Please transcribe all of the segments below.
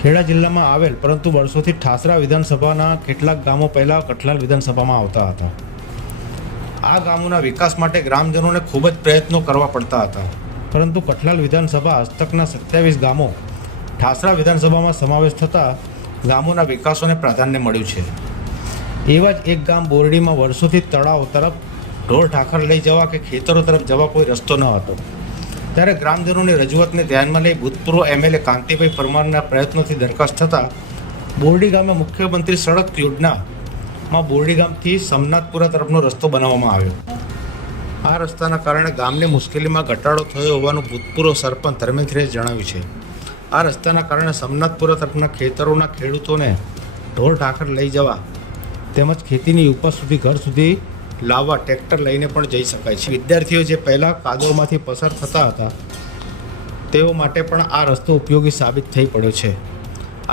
ખેડા જિલ્લામાં આવેલ પરંતુ વર્ષોથી ઠાસરા વિધાનસભાના કેટલાક ગામો પહેલાં કઠલાલ વિધાનસભામાં આવતા હતા. આ ગામોના વિકાસ માટે ગ્રામજનોને ખૂબ જ પ્રયત્નો કરવા પડતા હતા, પરંતુ કઠલાલ વિધાનસભા હસ્તકના 27 ગામો ઠાસરા વિધાનસભામાં સમાવેશ થતાં ગામોના વિકાસોને પ્રાધાન્ય મળ્યું છે. એવા જ એક ગામ બોરડીમાં વર્ષોથી તળાવ તરફ ઢોર ઠાકર લઈ જવા કે ખેતરો તરફ જવા કોઈ રસ્તો ન હતો. ત્યારે ગ્રામજનોની રજૂઆતને ધ્યાનમાં લઈ ભૂતપૂર્વ એમએલએ કાંતિભાઈ પરમારના પ્રયત્નોથી દરખાસ્ત થતાં બોરડી ગામે મુખ્યમંત્રી સડક યોજનામાં બોરડી ગામથી સમનાથપુરા તરફનો રસ્તો બનાવવામાં આવ્યો. આ રસ્તાના કારણે ગામને મુશ્કેલીમાં ઘટાડો થયો હોવાનું ભૂતપૂર્વ સરપંચ ધર્મેન્દ્રએ જણાવ્યું છે. આ રસ્તાના કારણે સમનાથપુરા તરફના ખેતરોના ખેડૂતોને ઢોર ઠાકર લઈ જવા તેમજ ખેતીની ઉપજ સુધી ઘર સુધી લાવવા ટ્રેક્ટર લઈને પણ જઈ શકાય છે. વિદ્યાર્થીઓ જે પહેલાં કાદવમાંથી પસાર થતા હતા તેઓ માટે પણ આ રસ્તો ઉપયોગી સાબિત થઈ પડ્યો છે.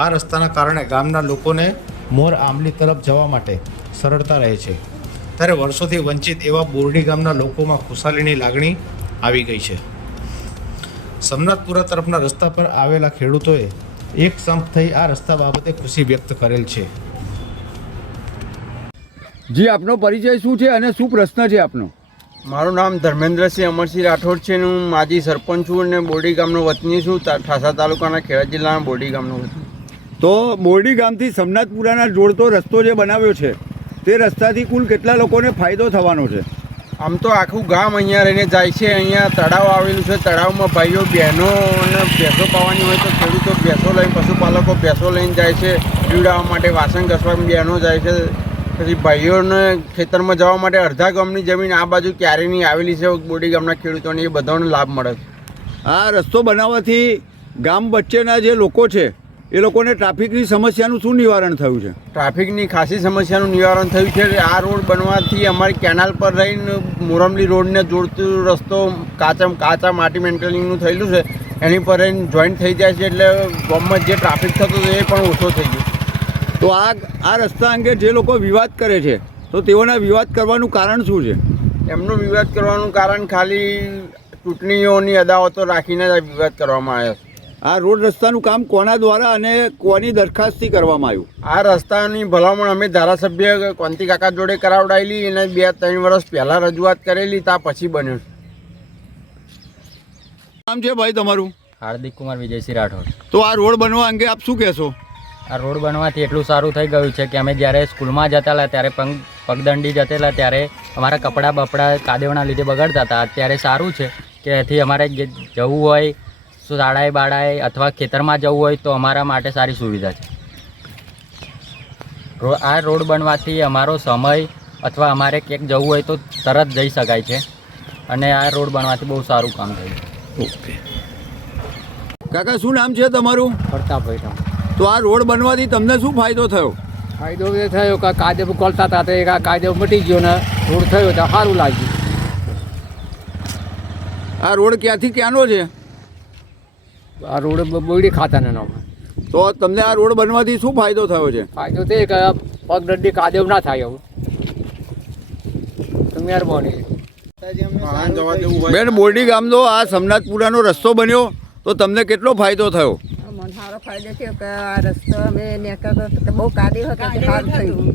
આ રસ્તાના કારણે ગામના લોકોને મોર આંબલી તરફ જવા માટે સરળતા રહે છે. ત્યારે વર્ષોથી વંચિત એવા બોરડી ગામના લોકોમાં ખુશાલીની લાગણી આવી ગઈ છે. સમનાથપુરા તરફના રસ્તા પર આવેલા ખેડૂતોએ એક સંપ થઈ આ રસ્તા બાબતે ખુશી વ્યક્ત કરેલ છે. જી, આપનો પરિચય શું છે અને શું પ્રશ્ન છે આપનો? મારું નામ ધર્મેન્દ્રસિંહ અમરસિંહ રાઠોડ છે. હું માજી સરપંચ છું અને બોરડી ગામનો વતની છું. ઠાસા તાલુકાના ખેડા જિલ્લાના બોરડી ગામનો વતની. તો બોરડી ગામથી સમનાથપુરાના જોડતો રસ્તો જે બનાવ્યો છે તે રસ્તાથી કુલ કેટલા લોકોને ફાયદો થવાનો છે? આમ તો આખું ગામ અહીંયા રહીને જાય છે. અહીંયા તળાવ આવેલું છે. તળાવમાં ભાઈઓ બહેનો અને ભેંસો પાવાની હોય તો ખેડૂતો ભેંસો લઈને, પશુપાલકો ભેંસો લઈને જાય છે પીવડાવવા માટે. વાસણ ઘસવા બહેનો જાય છે. પછી ભાઈઓને ખેતરમાં જવા માટે અડધા ગામની જમીન આ બાજુ ક્યારેની આવેલી છે બોરડી ગામના ખેડૂતોને, એ બધાને લાભ મળે છે. આ રસ્તો બનાવવાથી ગામ વચ્ચેના જે લોકો છે એ લોકોને ટ્રાફિકની સમસ્યાનું શું નિવારણ થયું છે? ટ્રાફિકની ખાસી સમસ્યાનું નિવારણ થયું છે. આ રોડ બનવાથી અમારી કેનાલ પર રહીને મોરમલી રોડને જોડતું રસ્તો કાચા માટી મેન્ટેલિંગનું થયેલું છે, એની પર રહીને જોઈન્ટ થઈ જાય છે. એટલે ગામમાં જે ટ્રાફિક થતો હતો એ પણ ઓછો થઈ ગયો. તો આ રસ્તા અંગે જે લોકો વિવાદ કરે છે તો તેઓના વિવાદ કરવાનું કારણ શું છે? એમનો વિવાદ કરવાનું કારણ ખાલી ચૂંટણીઓની અદાવતો રાખીને જ વિવાદ કરવામાં આવ્યો છે. આ રોડ રસ્તાનું કામ કોના દ્વારા અને કોની દરખાસ્તથી કરવામાં આવ્યું? આ રસ્તાની ભલામણ અમે ધારાસભ્ય કોંતી કાકા જોડે કરાવડાયેલી અને 2-3 વર્ષ પહેલાં રજૂઆત કરેલી, ત્યાં પછી બન્યું. નામ છે ભાઈ તમારું? હાર્દિક કુમાર વિજયસિંહ રાઠોડ. તો આ રોડ બનવા અંગે આપ શું કહેશો? આ રોડ બનવાથી એટલું સારું થઈ ગયું છે કે અમે જ્યારે સ્કૂલમાં જતા હતા ત્યારે પગદંડી જતેલા ત્યારે અમારા કપડાં બપડા કાદવના લીધે બગડતા હતા. અત્યારે સારું છે કે એથી અમારે જવું હોય શાળાએ બાળાએ અથવા ખેતરમાં જવું હોય તો અમારા માટે સારી સુવિધા છે. આ રોડ બનવાથી અમારો સમય અથવા અમારે ક્યાંક જવું હોય તો તરત જઈ શકાય છે અને આ રોડ બનવાથી બહુ સારું કામ થયું. ઓકે કાકા, શું નામ છે તમારું? પ્રતાપભાઈ. તો આ રોડ બનવાથી તમને શું ફાયદો થયો? ફાયદો એ થયો કે કાયદો કોલતા હતા તો એ કાયદો મટી ગયો ને રોડ થયો તો સારું લાગ્યું. આ રોડ ક્યાંથી ક્યાંનો છે? આ રોડ બોરડી ખાતાના નામ. તો તમને આ રોડ બનવાથી શું ફાયદો થયો છે? ફાયદો તે કે પગદંડી કાયદો ના થાય એવું. તો મહેરબાની. બેન, બોરડી ગામનો આ સમનાથપુરાનો રસ્તો બન્યો તો તમને કેટલો ફાયદો થયો? મને સારો ફાયદો થયો કે આ રસ્તો અમે નીકળતો તો બહુ કાદેવ હતો, સારું થયું.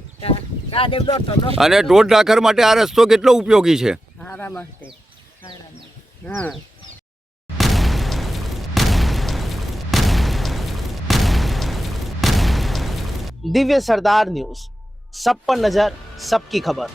કાદેવ દોડતો અને ઢોર ઢાખર માટે આ રસ્તો કેટલો ઉપયોગી છે? સારા માટે. હા. दिव्य सरदार न्यूज, सब पर नजर, सबकी खबर.